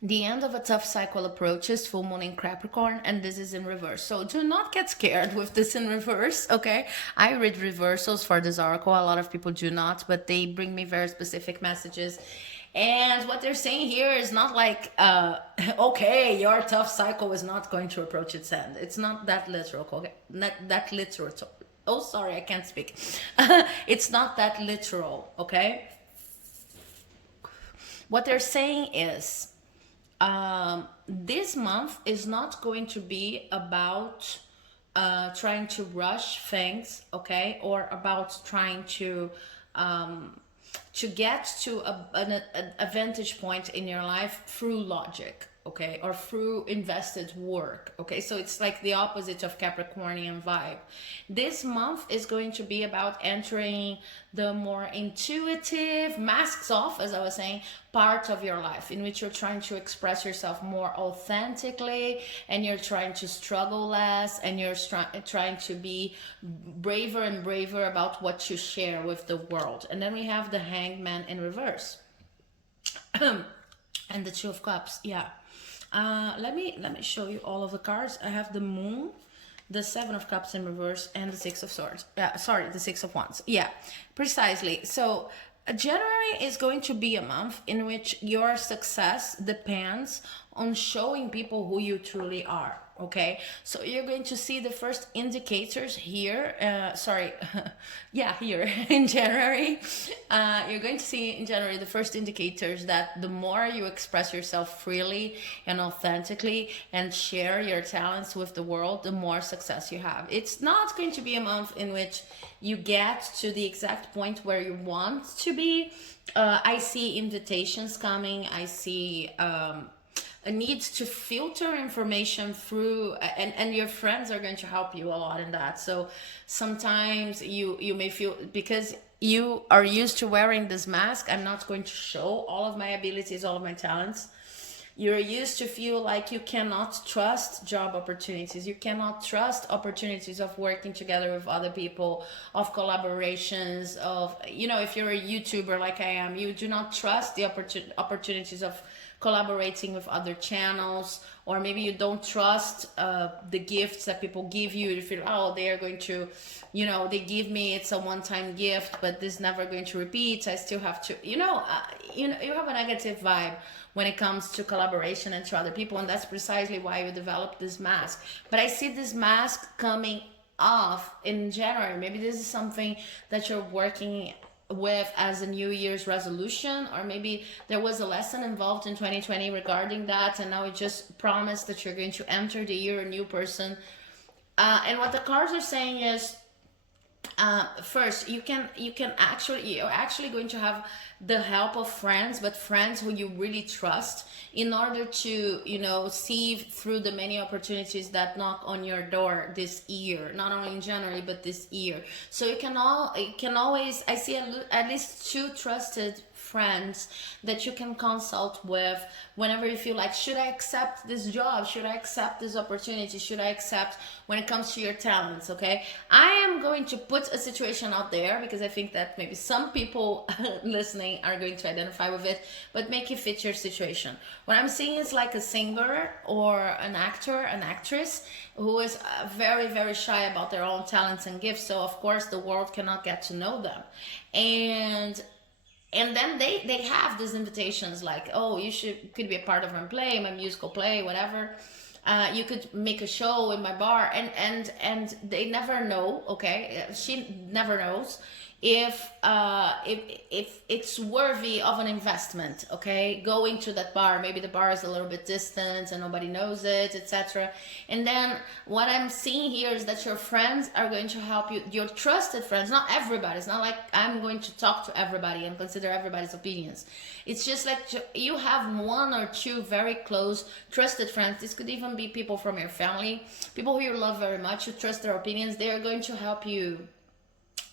the end of a tough cycle approaches, full moon in Capricorn, and this is in reverse. So do not get scared with this in reverse, okay? I read reversals for this oracle. A lot of people do not, but they bring me very specific messages. And what they're saying here is not like, okay, your tough cycle is not going to approach its end. It's not that literal, okay? Not that literal. Oh, sorry, I can't speak. It's not that literal, okay? What they're saying is, this month is not going to be about trying to rush things, okay, or about trying to get to a vantage point in your life through logic, okay, or through invested work, okay? So it's like the opposite of Capricornian vibe. This month is going to be about entering the more intuitive, masks off, as I was saying, part of your life, in which you're trying to express yourself more authentically, and you're trying to struggle less, and you're trying to be braver and braver about what you share with the world. And then we have the Hangman in reverse. And the Two of Cups, yeah. Let me show you all of the cards. I have the Moon, the Seven of Cups in reverse, and the Six of Swords. Sorry, the Six of Wands. Yeah, precisely. So January is going to be a month in which your success depends on showing people who you truly are. Okay, so you're going to see the first indicators here. Here in January. You're going to see in January the first indicators that the more you express yourself freely and authentically and share your talents with the world, the more success you have. It's not going to be a month in which you get to the exact point where you want to be. I see invitations coming. I see a need to filter information through, and your friends are going to help you a lot in that. So sometimes you may feel, because you are used to wearing this mask, I'm not going to show all of my abilities, all of my talents. You're used to feel like you cannot trust job opportunities. You cannot trust opportunities of working together with other people, of collaborations, of, if you're a YouTuber like I am, you do not trust the opportunities of collaborating with other channels, or maybe you don't trust the gifts that people give you. You feel, oh, they are going to, they give me, it's a one-time gift, but this is never going to repeat. I still have to, you have a negative vibe when it comes to collaboration and to other people, and that's precisely why you develop this mask. But I see this mask coming off in January. Maybe this is something that you're working with as a New Year's resolution, or maybe there was a lesson involved in 2020 regarding that, and now it just promised that you're going to enter the year a new person. And what the cards are saying is, first, you're actually going to have the help of friends, but friends who you really trust, in order to, sieve through the many opportunities that knock on your door this year, not only in January, but this year. So you can always, I see at least 2 trusted friends that you can consult with whenever you feel like, should I accept this job? Should I accept this opportunity? Should I accept, when it comes to your talents, okay? I am going to put a situation out there because I think that maybe some people listening are going to identify with it, but make it fit your situation. What I'm seeing is like a singer or an actor, an actress who is very, very shy about their own talents and gifts. So of course the world cannot get to know them. And then they have these invitations like, oh, you could be a part of my play, my musical play, whatever. You could make a show in my bar, and they never know, okay? She never knows if it's worthy of an investment, okay? Going to that bar, maybe the bar is a little bit distant and nobody knows it, etc. And then what I'm seeing here is that your friends are going to help you, your trusted friends, not everybody. It's not like I'm going to talk to everybody and consider everybody's opinions. It's just like you have 1 or 2 very close trusted friends. This could even be people from your family, people who you love very much, you trust their opinions. They are going to help you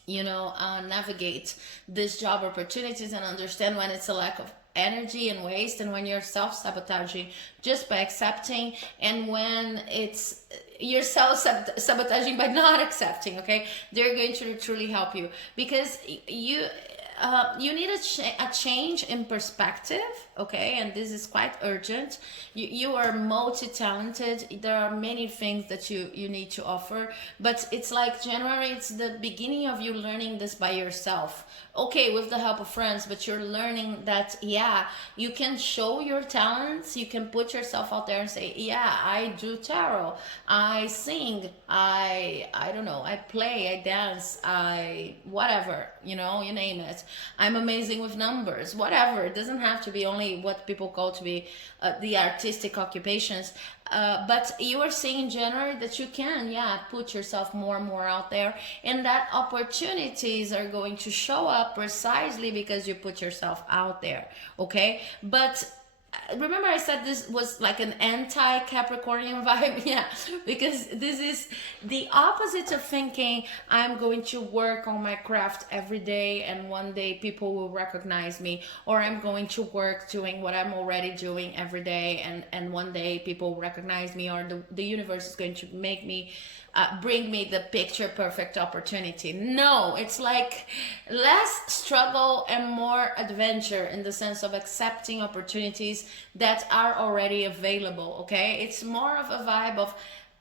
navigate these job opportunities and understand when it's a lack of energy and waste, and when you're self-sabotaging just by accepting, and when it's you're self-sabotaging by not accepting. Okay, they're going to truly help you, because you need a change in perspective. Okay, and this is quite urgent. You are multi-talented. There are many things that you need to offer, but it's like January, it's the beginning of you learning this by yourself. Okay, with the help of friends, but you're learning that, yeah, you can show your talents. You can put yourself out there and say, yeah, I do tarot, I sing, I don't know, I play, I dance, I whatever, you name it. I'm amazing with numbers, whatever. It doesn't have to be only what people call to be the artistic occupations. But you are saying in January that you can, yeah, put yourself more and more out there, and that opportunities are going to show up precisely because you put yourself out there. Okay, but remember I said this was like an anti-Capricornian vibe. Yeah, because this is the opposite of thinking I'm going to work on my craft every day and one day people will recognize me, or I'm going to work doing what I'm already doing every day, and one day people recognize me, or the universe is going to make me bring me the picture perfect opportunity. No, it's like less struggle and more adventure, in the sense of accepting opportunities that are already available. Okay, it's more of a vibe of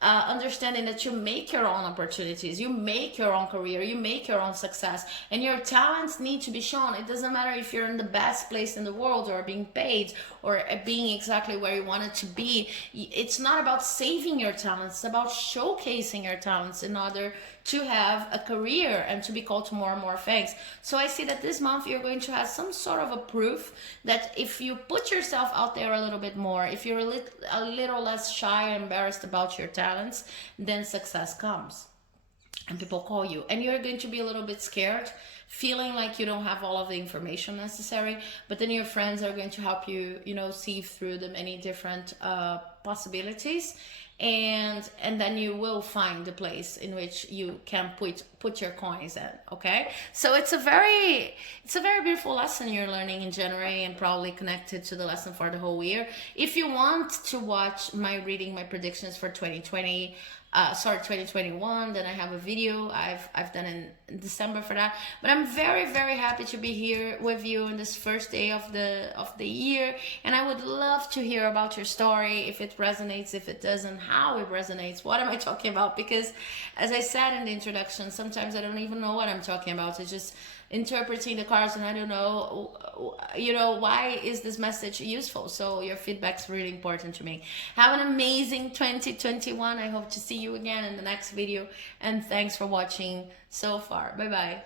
understanding that you make your own opportunities, you make your own career, you make your own success, and your talents need to be shown. It doesn't matter if you're in the best place in the world, or being paid, or being exactly where you want it to be. It's not about saving your talents, it's about showcasing your talents in order to have a career and to be called to more and more things. So I see that this month you're going to have some sort of a proof that if you put yourself out there a little bit more, if you're a little less shy and embarrassed about your talents, then success comes and people call you. And you're going to be a little bit scared, feeling like you don't have all of the information necessary, but then your friends are going to help you, see through the many different possibilities, and then you will find a place in which you can put your coins in. Okay, so it's a very beautiful lesson you're learning in January, and probably connected to the lesson for the whole year. If you want to watch my predictions for 2021, then I have a video I've done in December for that. But I'm very, very happy to be here with you on this first day of the year, and I would love to hear about your story, if it resonates, if it doesn't, how it resonates, what am I talking about, because as I said in the introduction, sometimes I don't even know what I'm talking about. It's just interpreting the cards, and I don't know, why is this message useful? So your feedback's really important to me. Have an amazing 2021. I hope to see you again in the next video, and thanks for watching so far. Bye bye.